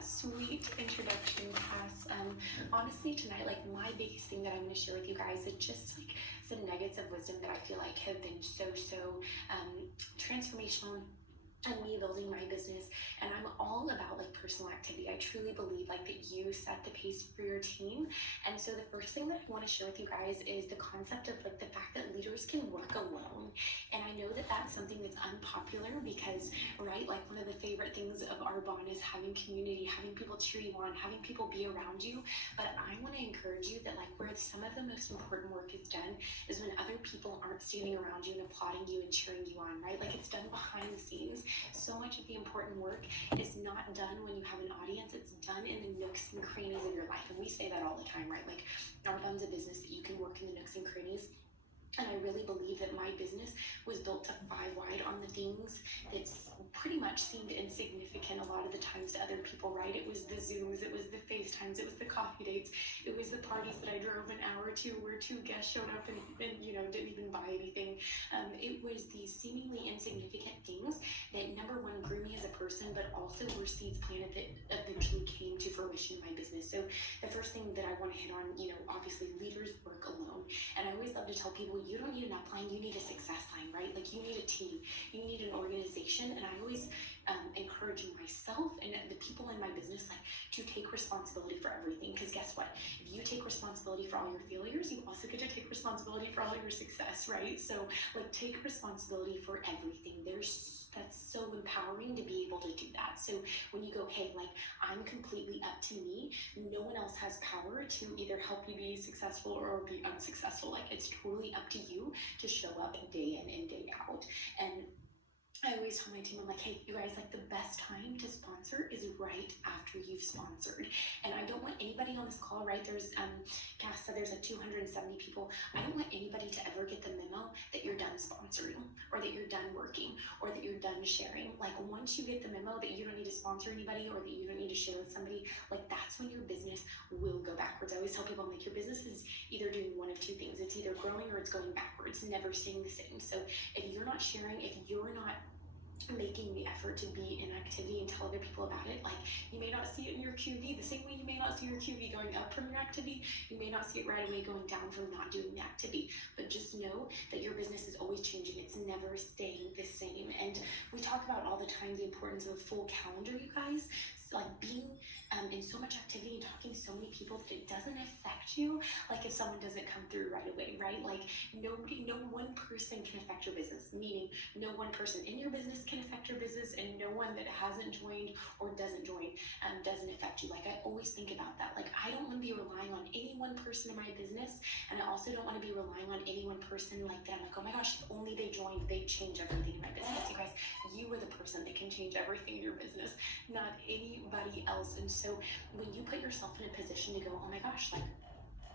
that sweet introduction, Cass. Honestly, tonight, like my biggest thing that I'm going to share with you guys is just like some nuggets of wisdom that I feel like have been so transformational and me building my business. And I'm all about like personal activity. I truly believe like that you set the pace for your team. And so the first thing that I want to share with you guys is the concept of like the fact that leaders can work alone. And I know that that's something that's unpopular because, right, like one of the favorite things of our bond is having community, having people cheer you on, having people be around you. But I want to encourage you that like where some of the most important work is done is when other people aren't standing around you and applauding you and cheering you on, right? Like it's done behind the scenes. So much of the important work is not done when you have an audience. It's done in the nooks and crannies of your life. And we say that all the time, right? Like our bun's a business that you can work in the nooks and crannies. And I really believe that my business was built to 5 wide on the things that pretty much seemed insignificant a lot of the times to other people, right? It was the Zooms, it was the FaceTimes, it was the coffee dates, it was the parties that I drove an hour to where 2 guests showed up and you know, didn't even buy anything. It was these seemingly insignificant things that number one grew me as a person, but also were seeds planted that eventually came to fruition in my business. So the first thing that I want to hit on, you know, obviously leaders work alone. And I always love to tell people, you don't need an upline, you need a success line, right? Like you need a team, you need an organization. And I always encourage myself and the people in my business like to take responsibility for everything. Because guess what? If you take responsibility for all your failures, you also get to take responsibility for all your success, right? So like take responsibility for everything. That's so empowering to be able to do that. So when you go, hey, like I'm completely up to me, no one else has power to either help you be successful or be unsuccessful. Like it's totally up to you to show up day in and day out. And I always tell my team, I'm like, hey, you guys, like the best time to sponsor is right after you've sponsored. And I don't want anybody on this call, right? There's, Cass said there's like 270 people. I don't want anybody to ever get the memo that you're done sponsoring or that you're done working or that you're done sharing. Like once you get the memo that you don't need to sponsor anybody or that you don't need to share with somebody, like that's when your business will go backwards. I always tell people, I'm like, your business is either doing one of 2 things. It's either growing or it's going backwards, never staying the same. So if you're not sharing, if you're not making the effort to be in activity and tell other people about it, like you may not see it in your QV the same way you may not see your QV going up from your activity, you may not see it right away going down from not doing the activity, but just know that your business is always changing. It's never staying the same. And we talk about all the time the importance of a full calendar, you guys. Like being in so much activity and talking to so many people that it doesn't affect you like if someone doesn't come through right away, right? Like no one person can affect your business, meaning no one person in your business can affect your business, and no one that hasn't joined or doesn't join doesn't affect you. Like I always think about that. Like I don't want to be relying on any one person in my business, and I also don't want to be relying on any one person like that. I'm like, oh my gosh, if only they joined, they'd change everything in my business. You guys, you are the person that can change everything in your business, not anybody else. And so when you put yourself in a position to go, oh my gosh, like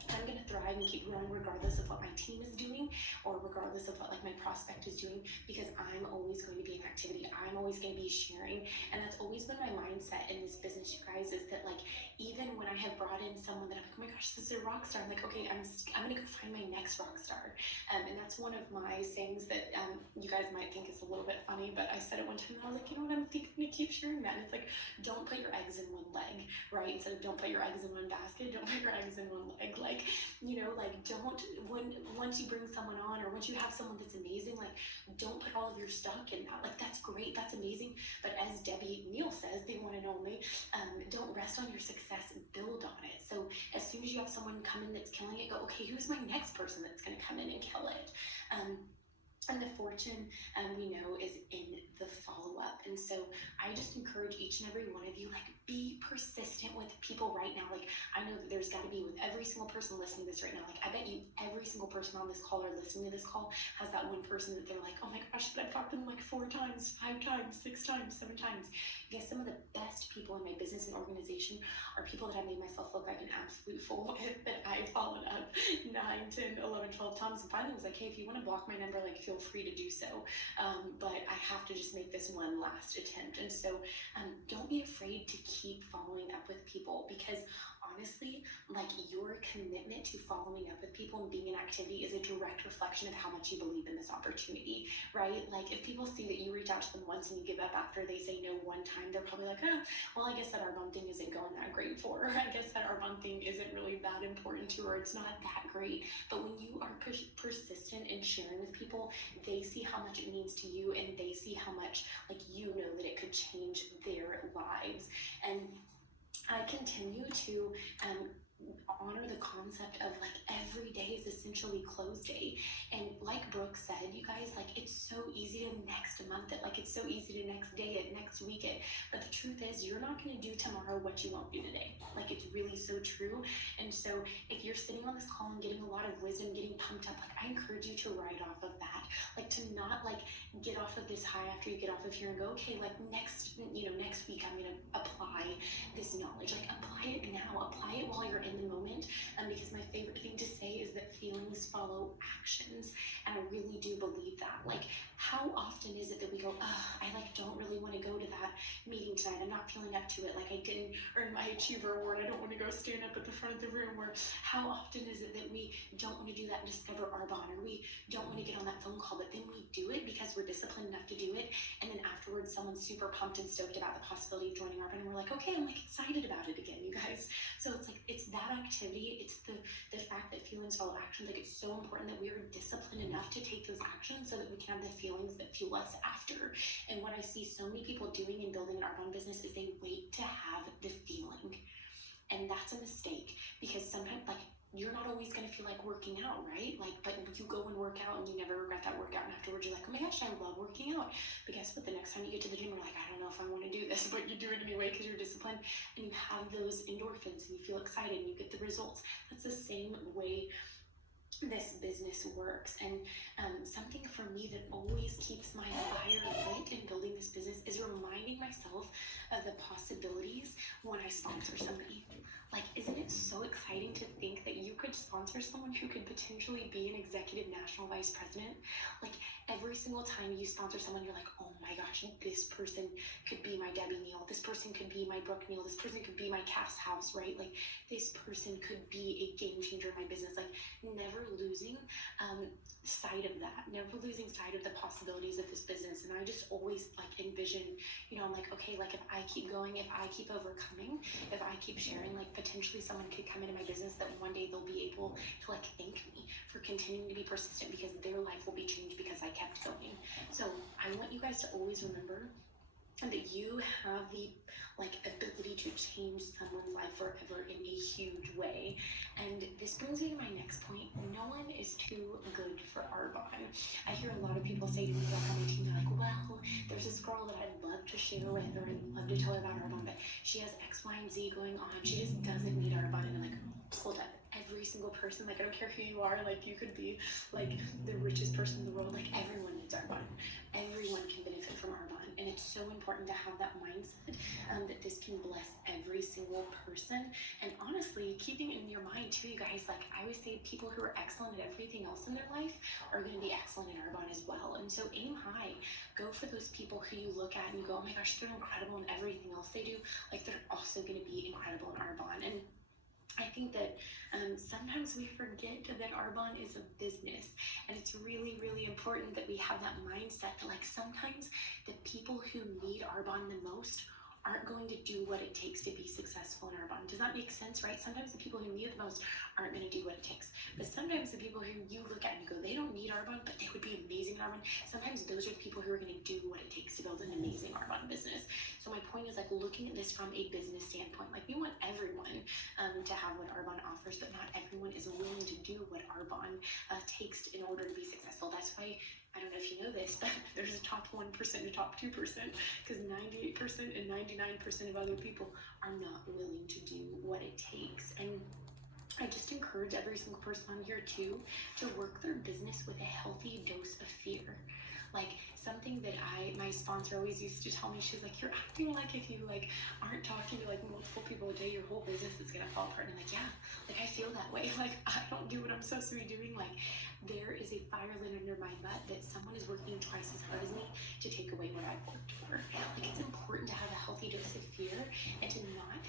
I'm going to thrive and keep growing regardless of what my team is doing or regardless of what like my prospect is doing, because I'm always going to be in activity. I'm always going to be sharing. And that's always been my mindset in this business, you guys, is that like even when I have brought in someone that I'm like, oh my gosh, this is a rock star, I'm like, okay, I'm going to go find my next rock star. And that's one of my sayings that you guys might think is a little bit funny, but I said it one time and I was like, you know what, I'm thinking to keep sharing that. And it's like, don't put your eggs in one leg, right? Instead of don't put your eggs in one basket, don't put your eggs in one leg. Like, you know, like don't, once you bring someone on or once you have someone that's amazing, like don't put all of your stock in that. Like that's great, that's amazing, but as Debbie Neal says, the one and only, don't rest on your success, build on it. So as soon as you have someone come in that's killing it, go, okay, who's my next person that's going to come in and kill it? And the fortune, we know, is in the follow-up. And so I just encourage each and every one of you, like, be persistent with people right now. Like, I know that there's got to be with every single person listening to this right now. Like, I bet you every single person on this call or listening to this call has that one person that they're like, oh my gosh, but I've talked to them like 4 times, 5 times, 6 times, 7 times. Because some of the best people in my business and organization are people that I made myself look like an absolute fool with, that I followed up 9, 10, 11, 12 times. And finally was like, hey, if you want to block my number, like, feel free to do so, but I have to just make this one last attempt. And so don't be afraid to keep following following up with people, because honestly, like, your commitment to following up with people and being an activity is a direct reflection of how much you believe in this opportunity, right? Like, if people see that you reach out to them once and you give up after they say no one time, they're probably like, oh, well, I guess that Arbonne thing isn't going that great for her. I guess that Arbonne thing isn't really that important to her. It's not that great. But when you are persistent in sharing with people, they see how much it means to you, and they see how much, like, you know that it could change their lives. And I continue to honor the concept of, like, every day is essentially close day. And like Brooke said, you guys, like, it's so easy to next month it, like, it's so easy to next day it, next week it. But the truth is, you're not going to do tomorrow what you won't do today. Like, it's really so true. And so if you're sitting on this call and getting a lot of wisdom, getting pumped up, like, I encourage you to write off of that. Like, to not, like, get off of this high after you get off of here and go, okay, like, next week I'm going to apply this knowledge. Like, apply it now, apply it while you're in the moment. Because my favorite thing to say is that feelings follow actions, and I really do believe that. Like, how often is it that we go, I, like, don't really want to go to that meeting tonight, I'm not feeling up to it, like, I didn't earn my achiever award, I don't want to go stand up at the front of the room. Or how often is it that we don't want to do that and discover Arbonne, or we don't want to get on that phone call, but then we do it because we're disciplined enough to do it, and then afterwards someone's super pumped and stoked about the possibility of joining Arbonne, and we're like, okay, I'm, like, excited about it again, you guys. So it's like, it's that activity, it's the fact that feelings follow actions. Like, it's so important that we are disciplined enough to take those actions so that we can have the feelings that fuel us after. And what I see so many people doing in building an Arbonne business is they wait to have the feeling. And that's a mistake, because sometimes, like, you're not always going to feel like working out, right? Like, but you go and work out and you never regret that workout, and afterwards you're like, oh my gosh, I love working out. But guess what? The next time you get to the gym, you're like, I don't know if I want to do this, but you do it anyway because you're disciplined, and you have those endorphins and you feel excited and you get the results. That's the same way this business works. And something for me that always keeps my fire lit in building this business is reminding myself of the possibilities when I sponsor somebody. Like, isn't it so exciting to think that you could sponsor someone who could potentially be an executive national vice president? Like, every single time you sponsor someone, you're like, oh my gosh, this person could be my Debbie Neal, this person could be my Brooke Neal, this person could be my Cass House, right? Like, this person could be a game changer in my business. Like, never losing sight of that, never losing sight of the possibilities of this business. And I just always, like, envision, I'm like, okay, like, if I keep going, if I keep overcoming, if I keep sharing, like, potentially someone could come into my business that one day they'll be able to, like, thank me for continuing to be persistent, because their life will be changed because I kept going. So I want you guys to always remember that you have the, like, ability to change someone's life forever in a huge way. And this brings me to my next point. No one is too good for Arbonne. I hear a lot of people say to me about my team, they're like, well, there's this girl that I'd love to share with, or I'd love to tell her about Arbonne, but she has X, Y, and Z going on. She just doesn't need Arbonne. And I'm like, hold up. Every single person, like, I don't care who you are, like, you could be, like, the richest person in the world, like, everyone needs Arbonne. Everyone can benefit from Arbonne. And it's so important to have that mindset that this can bless every single person. And honestly, keeping in your mind too, you guys, like, I always say, people who are excellent at everything else in their life are going to be excellent in Arbonne as well. And so aim high. Go for those people who you look at and you go, oh my gosh, they're incredible in everything else they do. Like, they're also going to be incredible in Arbonne. And I think that sometimes we forget that Arbonne is a business, and it's really, really important that we have that mindset that, like, sometimes the people who need Arbonne the most aren't going to do what it takes to be successful in Arbonne. Does that make sense, right? Sometimes the people who need it the most aren't going to do what it takes. But sometimes the people who you look at and you go, they don't need Arbonne, but they would be amazing in Arbonne. Sometimes those are the people who are going to do what it takes to build an amazing Arbonne business. So my point is, like, looking at this from a business standpoint, like, we want everyone to have what Arbonne offers, but not everyone is willing to do what Arbonne takes in order to be successful. That's why, I don't know if you know this, but there's a top 1% and a top 2%, because 98% and 99% of other people are not willing to do what it takes. And I just encourage every single person on here too to work their business with a healthy dose of fear. Like, something that my sponsor always used to tell me, she's like, you're acting like if you, like, aren't talking to, like, multiple people a day, your whole business is gonna fall apart. And I'm like, yeah, like, I feel that way. Like, I don't do what I'm supposed to be doing. Like, there is a fire lit under my butt that someone is working twice as hard as me to take away what I've worked for. Like, it's important to have a healthy dose of fear and to not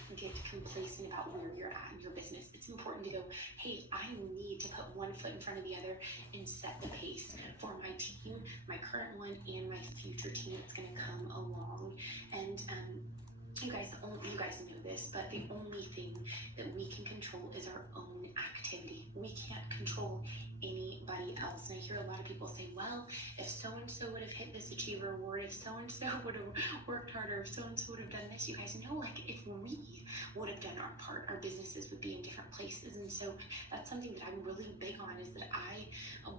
complacent about where you're at in your business. It's important to go, hey, I need to put one foot in front of the other and set the pace for my team, my current one, and my future team that's going to come along. And you guys know this, but the only thing that we can control is our own activity. We can't control anybody else. And I hear a lot of people say, well, if so-and-so would have hit this achiever award, if so-and-so would have worked harder, if so-and-so would have done this, you guys know, like, if we would have done our part, our businesses would be in different places. And so that's something that I'm really big on, is that I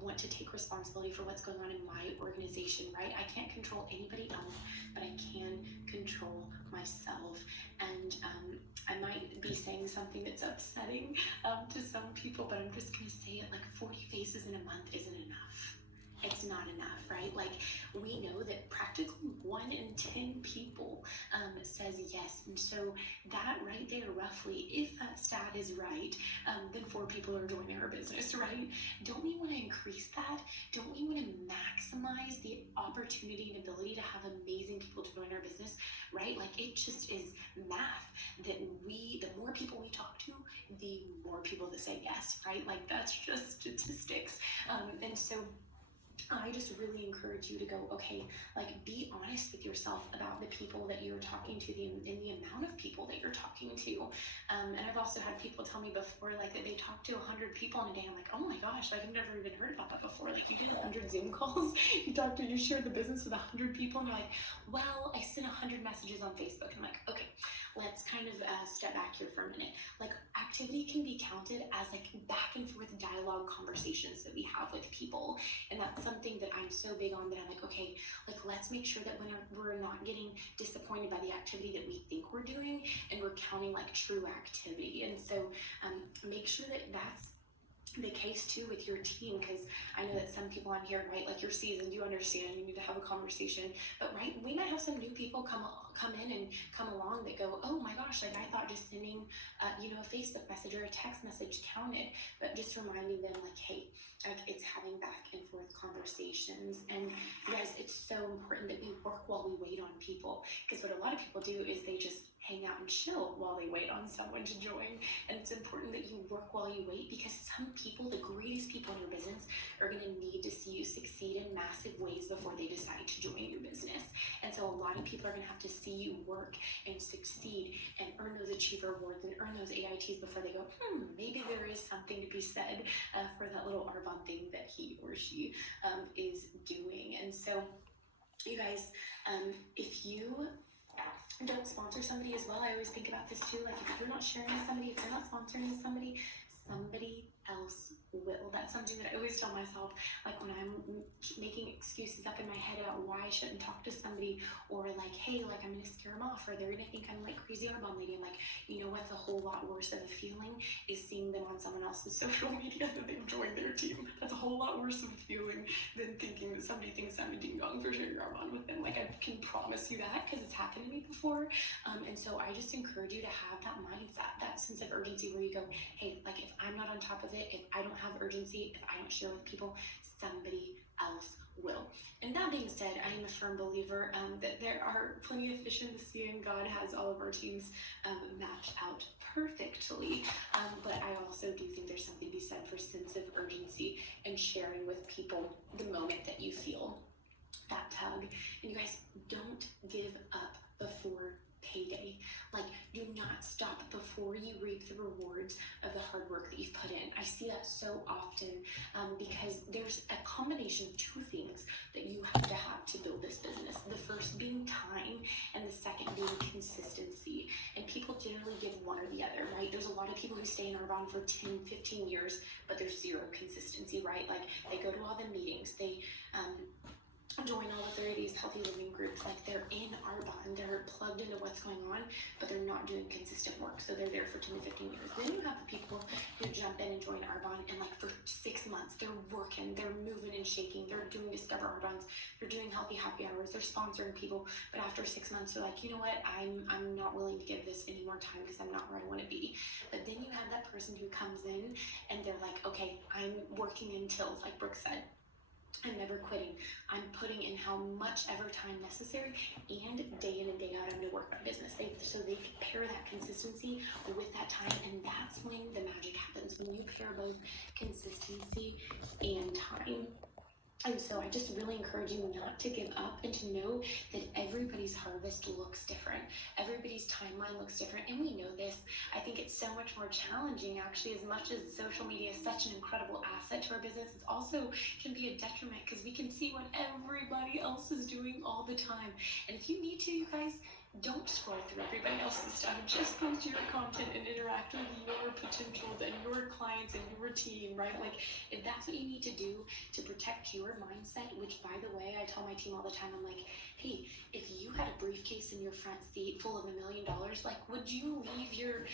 want to take responsibility for what's going on in my organization, right? I can't control anybody else, but I can control myself. And I might be saying something that's upsetting to some people, but I'm just going to say it, like 40 faces in a month isn't enough. It's not enough, right? Like, we know that practically 1 in 10 people says yes. And so that right there, roughly, if that stat is right, then 4 people are joining our business, right? Don't we want to increase that? Don't we want to maximize the opportunity and ability to have amazing people to join our business, right? Like, it just is math that the more people we talk to, the more people that say yes, right? Like, that's just statistics. And so I just really encourage you to go, okay, like, be honest with yourself about the people that you're talking to, and the amount of people that you're talking to. And I've also had people tell me before, like, that they talk to 100 people in a day. I'm like, oh my gosh, like, I've never even heard about that before. Like, you did 100 Zoom calls, you shared the business with 100 people, and you're like, well, I sent 100 messages on Facebook. I'm like, okay, let's kind of step back here for a minute. Like, activity can be counted as like back and forth dialogue conversations that we have with people. And that's something that I'm so big on, that I'm like, okay, like, let's make sure that when we're not getting disappointed by the activity that we think we're doing, and we're counting like true activity. And so make sure that that's the case too with your team, because I know that some people on here, right, like, you're seasoned, you understand, you need to have a conversation, but right, we might have some new people come in and come along that go, oh my gosh, like, I thought just sending a Facebook message or a text message counted. But just reminding them, like, hey, like, it's having back and forth conversations. And guys, it's so important that we work while we wait on people, because what a lot of people do is they just hang out and chill while they wait on someone to join. And it's important that you work while you wait, because some people, the greatest people in your business, are going to need to see you succeed in massive ways before they decide to join your business. And so a lot of people are going to have to see you work and succeed and earn those achiever awards and earn those AITs before they go, maybe there is something to be said for that little Arbonne thing that he or she is doing. And so, you guys, if you don't sponsor somebody as well, I always think about this too, like, if you're not sharing with somebody, if you're not sponsoring somebody, somebody else will. That's something that I always tell myself, like, when I'm making excuses up in my head about why I shouldn't talk to somebody, or like, hey, like, I'm gonna scare them off, or they're gonna think I'm like crazy Arbonne lady. I'm like, you know what's a whole lot worse of a feeling is seeing them on someone else's social media that they've joined their team. That's a whole lot worse of a feeling than thinking that somebody thinks I'm a ding dong for sharing Arbonne with them. Like, I can promise you that, because it's happened to me before. And so I just encourage you to have that mindset, that sense of urgency, where you go, hey, like, if I'm not on top of it, if I don't have urgency, if I don't share with people, somebody else will. And that being said, I am a firm believer that there are plenty of fish in the sea, and God has all of our teams mapped out perfectly. But I also do think there's something to be said for sense of urgency and sharing with people the moment that you feel that tug. And you guys, don't give up before payday. Like, do not stop before you reap the rewards of the hard work that you've put in. I see that so often because there's a combination of 2 things that you have to build this business. The first being time, and the second being consistency. And people generally give one or the other, right? There's a lot of people who stay in Arbonne for 10, 15 years, but there's zero consistency, right? Like, they go to all the meetings, they join all the 30 days healthy living groups, like, they're in Arbonne, they're plugged into what's going on, but they're not doing consistent work, so they're there for 10 to 15 years. Then you have the people who jump in and join Arbonne, and like, for 6 months, they're working, they're moving and shaking, they're doing Discover Arbonnes, they're doing healthy happy hours, they're sponsoring people, but after 6 months, they're like, you know what, I'm not willing to give this any more time, because I'm not where I want to be. But then you have that person who comes in, and they're like, okay, I'm working until, like Brooke said, I'm never quitting. I'm putting in how much ever time necessary, and day in and day out I'm going to work my business. So they pair that consistency with that time, and that's when the magic happens, when you pair both consistency and time. And so I just really encourage you not to give up and to know that everybody's harvest looks different. Everybody's timeline looks different. And we know this. I think it's so much more challenging, actually, as much as social media is such an incredible asset to our business, it also can be a detriment because we can see what everybody else is doing all the time. And if you need to, you guys, don't scroll through everybody else's stuff. Just post your content and interact with your potentials and your clients and your team, right? Like, if that's what you need to do to protect your mindset, which, by the way, I tell my team all the time, I'm like, hey, if you had a briefcase in your front seat full of $1 million, like, would you leave your,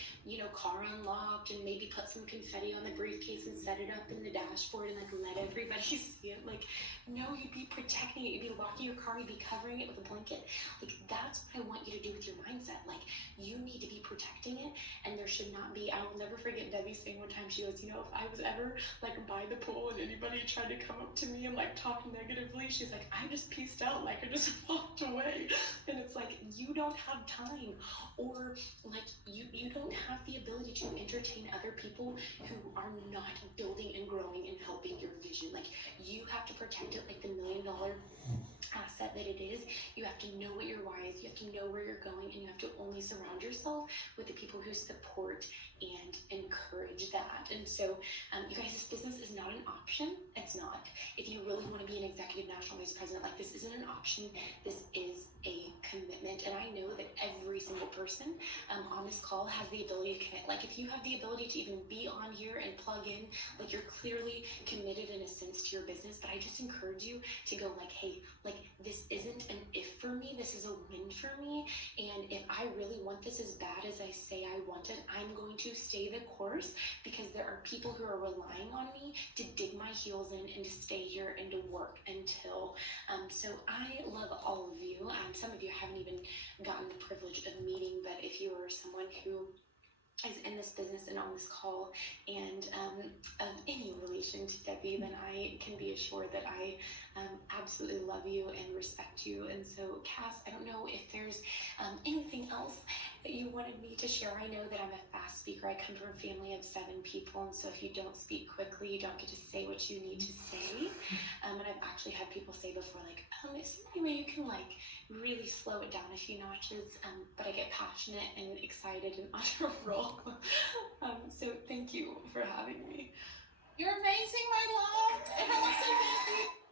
car unlocked and maybe put some confetti on the briefcase and set it up in the dashboard and, like, let everybody see it? Like, no, you'd be protecting it. You'd be locking your car. You'd be covering it with a blanket. Like, that's what I want you to do with your mindset. Like, you need to be protecting it, and there should not be. I will never forget Debbie saying one time, she goes, if I was ever, like, by the pool and anybody tried to come up to me and, like, talk negatively, she's like, I just peaced out. Like, I just walked away. And it's like, you don't have time, or, like, you don't have the ability to entertain other people who are not building and growing and helping your vision. Like, you have to protect it like the $1 million asset that it is. You have to know what your why is, you have to know where you're going, and you have to only surround yourself with the people who support and encourage that. And so, you guys, this business is not an option. It's not. If you really want to be an executive national vice president, like, this isn't an option. This is a commitment. And I know that every single person on this call has the ability to commit. Like, if you have the ability to even be on here and plug in, like, you're clearly committed in a sense to your business. But I just encourage you to go, like, hey, like, this isn't an if for me, this is a win for me. And if I really want this as bad as I say I want it, I'm going to stay the course, because there are people who are relying on me to dig my heels in and to stay here and to work until. So I love all of you. Some of you haven't even gotten the privilege of meeting, but if you are someone who is in this business and on this call and of any relation to Debbie, then I can be assured that I absolutely love you and respect you. And so, Cass, I don't know if there's anything else that you wanted me to share. I know that I'm a fast speaker. I come from a family of 7 people, and so if you don't speak quickly, you don't get to say what you need to say. And I've actually had people say before, like, is there any way you can, like, really slow it down a few notches? But I get passionate and excited and on a roll. So thank you for having me. You're amazing, my love. And I want to say thank you